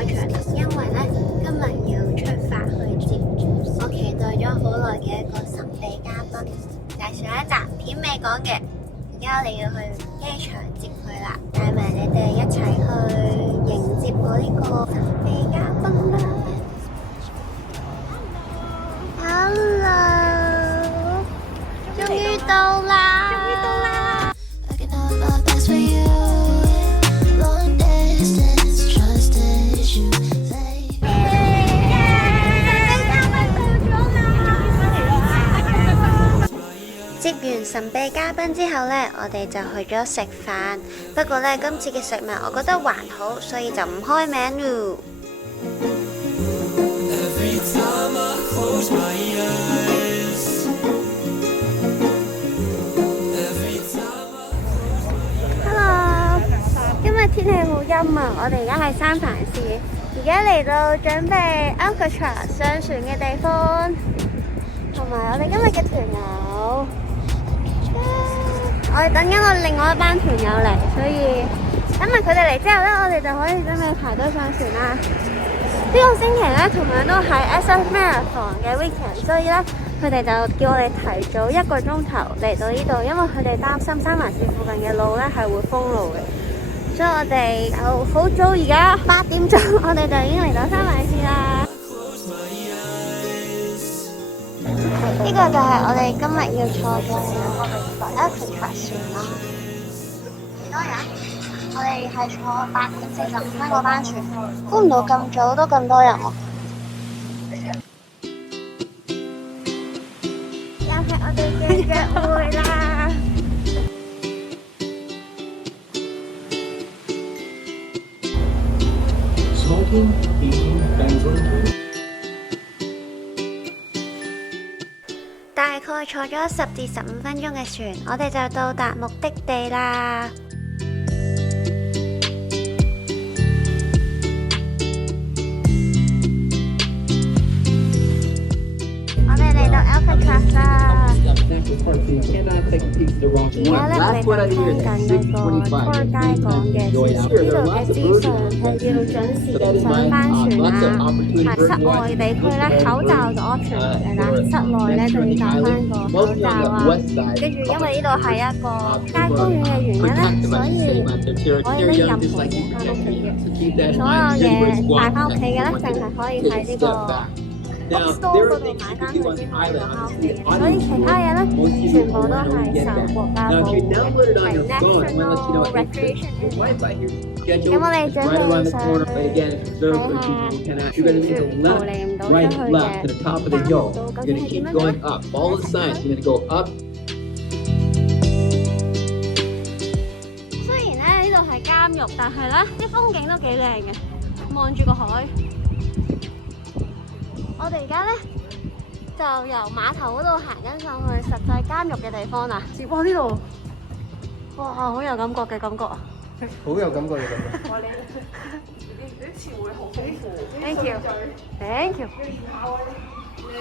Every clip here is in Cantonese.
開場啦，因為咧今日要出發去接我期待咗好耐嘅一個神秘嘉賓，就係上一集片尾講嘅。而家我哋要去機場接佢啦，帶埋你哋一齊去迎接我呢個神秘嘉賓啦。Hello， 終於到啦！終於到啦！接完神秘嘉賓之後呢，我哋就去咗食飯。不過呢，今次嘅食物我覺得還好，所以就唔開名咯。Hello， 今日天氣好陰啊！我哋而家喺三藩市，而家嚟到準備 Alcatraz 上船嘅地方，同埋我哋今日嘅團友。我哋等緊我另外一班團友嚟，所以等埋佢哋嚟之後咧，我哋就可以準備排隊上船啦。呢個星期咧，同樣都係 SF Marathon 嘅 weekend， 所以咧佢哋就叫我哋提早1個鐘頭嚟到呢度，因為佢哋擔心三藩市附近嘅路咧係會封路嘅，所以我哋就好早，而家8點鐘，我哋就已經嚟到三藩市啦。呢個就係我哋今日要坐嘅 Alcatraz 船啦。幾多人？我哋係坐8點45分嗰班船，估唔到咁早都咁多人喎。又係我哋嘅約會啦！大概坐咗10至15分鐘嘅船，我哋就到達目的地啦。我哋嚟到 Alcatraz 啦。而家咧，我哋聽緊嗰個 tour guide 講嘅，呢度嘅資訊係要準時上班船啦。喺室外地區咧，口罩就 optional 嘅啦，室內咧就要戴翻個口罩啊。跟住因為呢度係一個街公園嘅原因咧，所以可以拎任何嘢翻屋企嘅。所有嘢帶翻屋企嘅咧，淨係可以喺呢個bookstore 嗰度買翻佢先可以攞翻屋企嘅。所以其他嘢咧，全部都係受國家保護嘅，係 National Recreation Area。咁我哋準備上去睇下全部逃離唔到出去嘅監獄度，究竟係點樣咧？雖然咧呢度係監獄，但係咧啲風景都幾靚嘅，望住個海。我哋而家咧就由碼頭嗰度行緊上去實際監獄嘅地方啦。哇！呢度哇好有感覺嘅感覺啊！好有感覺嘅感覺。你啲詞彙好豐富。Thank you， thank you。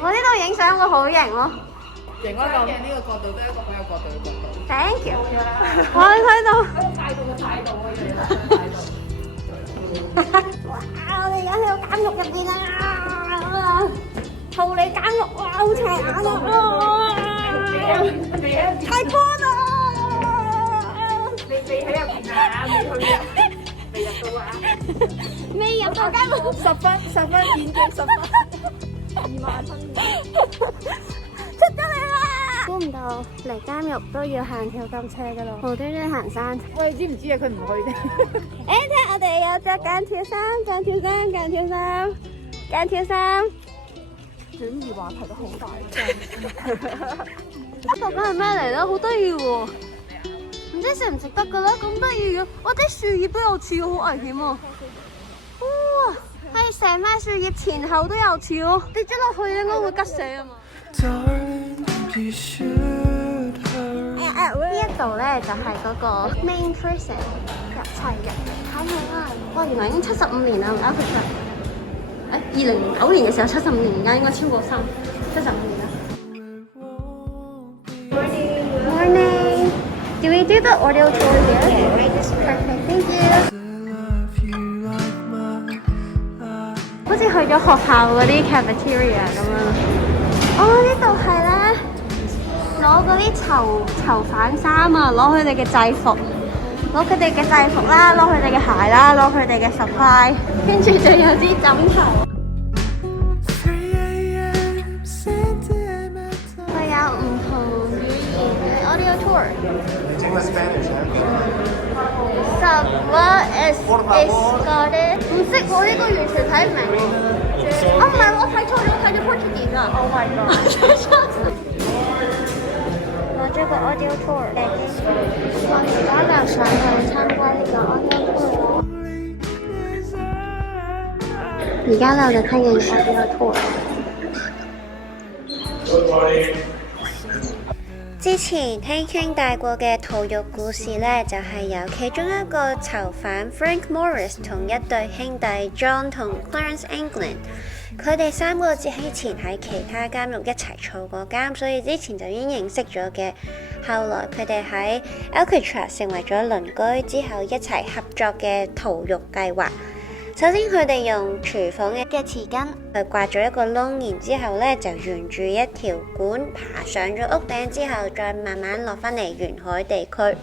我呢度影相會好型咯。型嗰個呢個角度都係一個好有角度嘅角度。Thank you。我睇到。態度嘅態度嘅嘢啦，態度。哇！我哋而家喺個監獄入邊啊！逃離監獄，哇！好邪眼啊！太乾啦！你喺入邊啊？未入到啊？未入到監獄10分演技10分，2萬分。出咗嚟啦！估唔到嚟監獄都要行條咁斜嘅路，無端端行山。喂，知唔知啊？佢唔去嘅。誒，睇我哋有着間條衫，間條衫。轉移話題都好大。究竟係咩嚟咧？好得意喎！唔知食唔食得噶啦？咁得意嘅，我啲樹葉都有刺，好危險啊！哇，係成塊樹葉前後都有刺咯，跌咗落去應該會吉死啊嘛！呢一度咧就係嗰個 main prison 入齊嘅，睇下啦！哇，原來已經75年啦，2009年嘅時候75年，而家應該超過75年啦。Morning. Do we do the audio tour here? Perfect. Thank you. 似去咗學校嗰啲 cafeteria 咁樣。哦，呢度係咧攞嗰啲囚犯衫啊，攞佢哋嘅制服，攞佢哋嘅制服啦，攞佢哋嘅鞋啦，攞佢哋嘅 supply， 跟住就有啲枕頭。佢有唔同語言嘅 audio tour。English, Spanish, So what is Scottish？ 唔識喎，呢個完全睇唔明喎。啊唔係，我睇錯咗，睇咗 Portuguese 啊 ！Oh my god！ 攞咗個 audio tour 嚟我而家就上去參觀呢個 audio tour。而家咧我就聽緊 audio tour。之前聽傾帶過嘅屠獄故事呢，就係由其中一個囚犯 Frank Morris 同一對兄弟 John 同 Clarence Anglin， 佢哋3個之前喺其他監獄一齊坐過監，所以之前就已經認識咗嘅。後來佢哋喺 Alcatraz 成為咗鄰居之後，一齊合作嘅屠獄計劃。首先佢哋用廚房嘅匙羹去刮咗一個窿，然之後呢就沿住一條管爬上咗屋頂，之後再慢慢落返嚟沿海地區，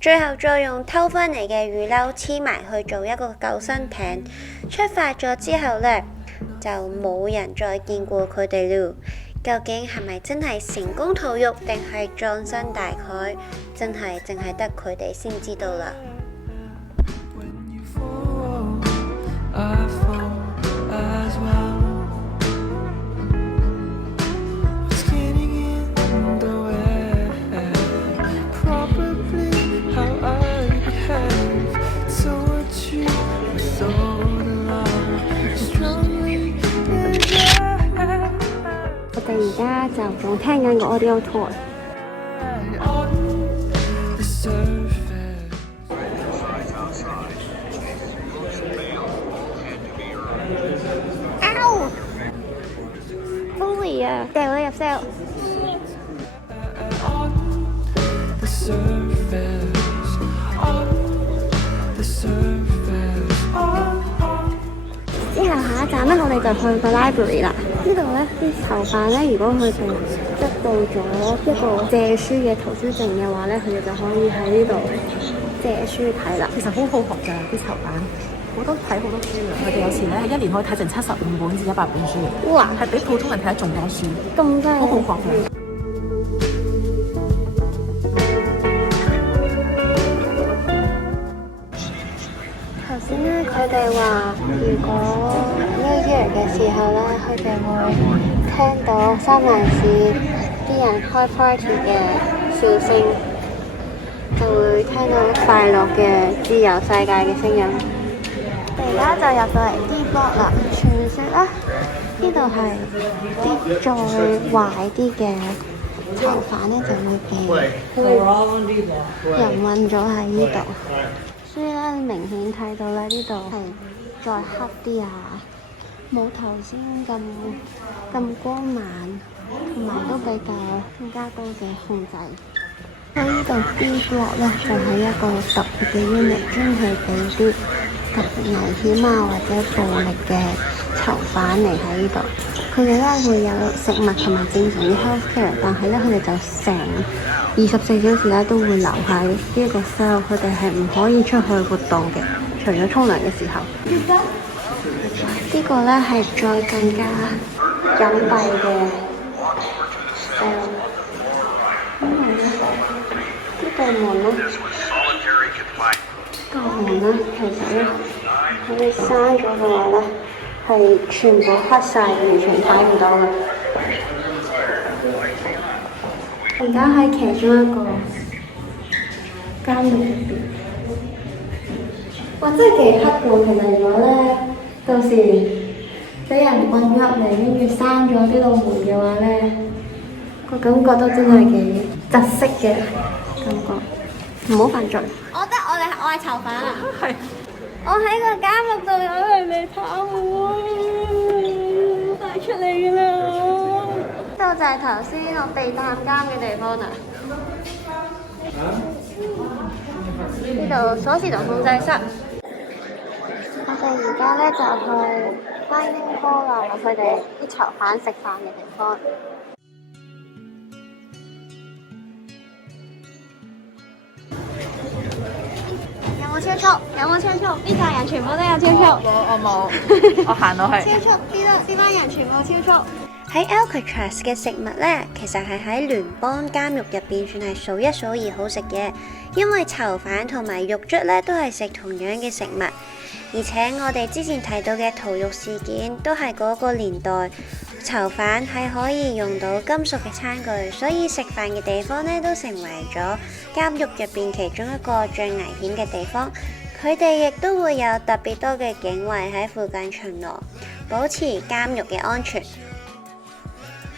最後再用偷返嚟嘅雨褸黐埋去做一個救生艇。出發咗之後呢，就冇人再見過佢哋了。究竟係咪真係成功屠獄，定係葬身大海？真係淨係得佢哋先知道啦。我哋而家就仲聽緊個 audio tour。Bully 啊，掉咗入 cell。之後下一站咧，我哋就去個 library 啦。呢度咧啲囚犯咧，如果佢哋得到咗一個借書嘅圖書證嘅話咧，佢哋就可以喺呢度借書睇啦。其實好好學㗎，啲囚犯好多睇好多書㗎。佢哋有時咧係1年可以睇成75本至100本書，哇！係比普通人睇得仲多書，咁犀利，好好學㗎。頭先咧，佢哋話如果 New Year 嘅時候咧，佢哋會聽到三藩市啲人開 party 嘅笑聲，就會聽到快樂嘅自由世界嘅聲音。而家就入到嚟 D block 啦，傳說咧呢度係啲再壞啲嘅囚犯咧就會被人韞咗喺呢度。所以咧，明顯睇到咧呢度係再黑啲啊，冇頭先咁光猛，同埋都比較更加多嘅控制。喺呢度 B block 咧就係一個特別嘅 unit，專係俾啲特別危險啊或者暴力嘅囚犯嚟喺呢度。佢哋咧會有食物同埋正常嘅 healthcare， 但係咧佢哋就成24小時咧都會留喺呢一個 cell， 佢哋係唔可以出去活動嘅，除咗沖涼嘅時候。呢個咧係再更加隱蔽嘅 cell。呢道門咧，個門咧其實咧，佢閂咗嘅話咧係全部黑晒，完全睇唔到嘅。而家喺其中一個監獄入邊，哇！真係幾黑喎。其實如果咧到時俾人韞入嚟，跟住閂咗呢道門嘅話咧，個感覺都真係幾窒息嘅感覺。唔好犯罪。我覺得我係囚犯啊！係。我喺個監獄度有人嚟探我，帶出嚟㗎啦！呢度就係頭先我被探監嘅地方啦。呢度鎖匙同控制室。我哋而家咧就去 dining hall 啦，佢哋啲囚犯食飯嘅地方。有冇超速？有冇超速？呢扎人全部都有超速。我冇，我行落去。超速，呢班人全部超速。喺 Alcatraz 嘅食物呢，其實係喺聯邦監獄入邊算係數一數二好食嘅，因為囚犯同埋獄卒呢都係食同樣嘅食物，而且我哋之前提到嘅屠獄事件都係嗰個年代，囚犯係可以用到金屬嘅餐具，所以食飯嘅地方呢都成為咗監獄入邊其中一個最危險嘅地方。佢哋亦都會有特別多嘅警衛喺附近巡邏，保持監獄嘅安全。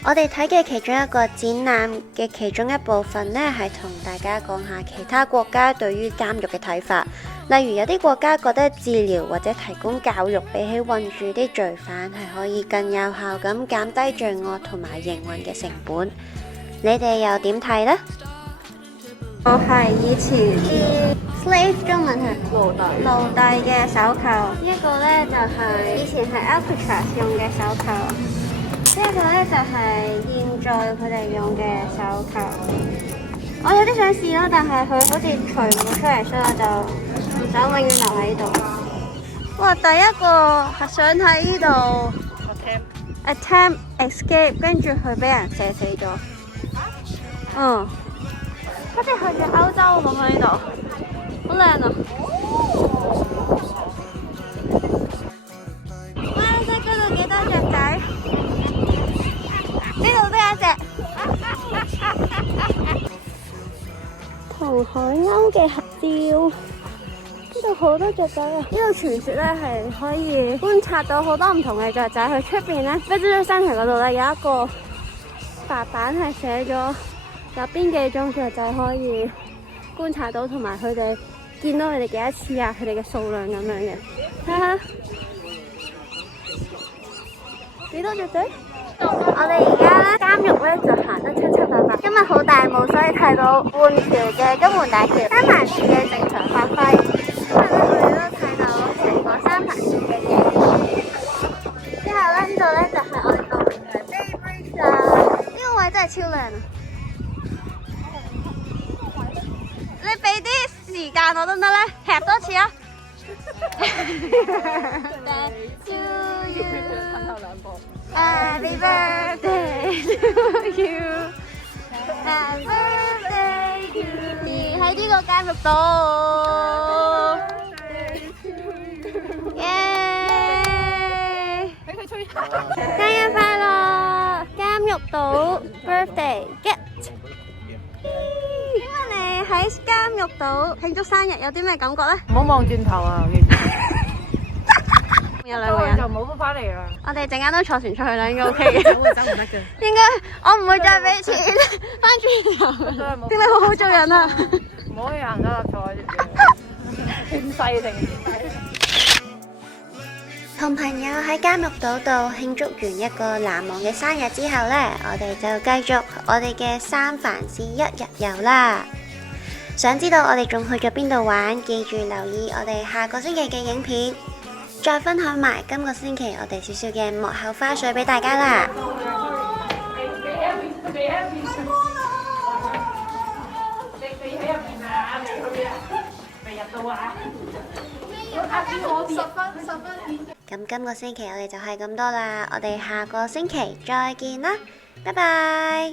我哋睇嘅其中一個展覽嘅其中一部分呢，係同大家講下其他國家對於監獄嘅睇法。例如有啲國家覺得治療或者提供教育比起困住啲罪犯係可以更有效咁減低罪惡同埋營運嘅成本。你哋又點睇呢？我係以前啲 slave 中文係奴隸嘅手扣，一個呢就係以前係 Alcatraz 用嘅手扣。呢一個咧就係現在佢哋用嘅手扣，我有啲想試咯，但係佢好似除唔到出嚟，所以我就想永遠留喺度。哇！第一個想喺呢度 attempt escape， 跟住佢俾人射死咗。好似去咗歐洲咁喺呢度，好靚啊！哇！你睇嗰度幾多隻仔？呢度都有一隻同海鷗嘅合照，呢度好多雀仔啊！呢度傳說咧係可以觀察到好多唔同嘅雀仔。佢出邊咧，Visitor Centre嗰度咧有一個白板係寫咗有邊幾種雀仔可以觀察到，同埋佢哋見到佢哋幾多次啊，佢哋嘅數量咁樣嘅。睇下幾多雀仔？我哋而家咧監獄咧就行得七七八八，今日好大霧，所以睇到半條嘅金門大橋三藩市嘅正常發揮。今日咧我哋都睇到成個三藩市嘅景。之後咧呢度咧就係我哋個名嘅 Bay Bridge 啦，呢個位真係超靚啊！你俾啲時間我得唔得咧？踢多次啊！Thank you. Happy birthday to you. Happy birthday to you. 喺呢個監獄度，耶！俾佢吹。生日快樂！監獄島 birthday gift。請問你喺監獄島慶祝生日有啲咩感覺咧？唔好望轉頭啊！有兩個人就冇翻嚟啦。我哋陣間都坐船出去啦，應該 OK 嘅。走唔得嘅。應該我唔會再俾錢翻轉頭。點解好好做人啊？唔可以行得坐喺度。咁細定？同朋友喺監獄島度慶祝完一個難忘嘅生日之後呢，我哋就繼續我哋嘅三藩市一日遊啦。想知道我哋仲去咗邊度玩，記住留意我哋下個星期嘅影片。再分享埋今個星期我哋少少嘅幕後花絮俾大家啦。咁今個星期我哋就係咁多啦，我哋下個星期再見啦，拜拜。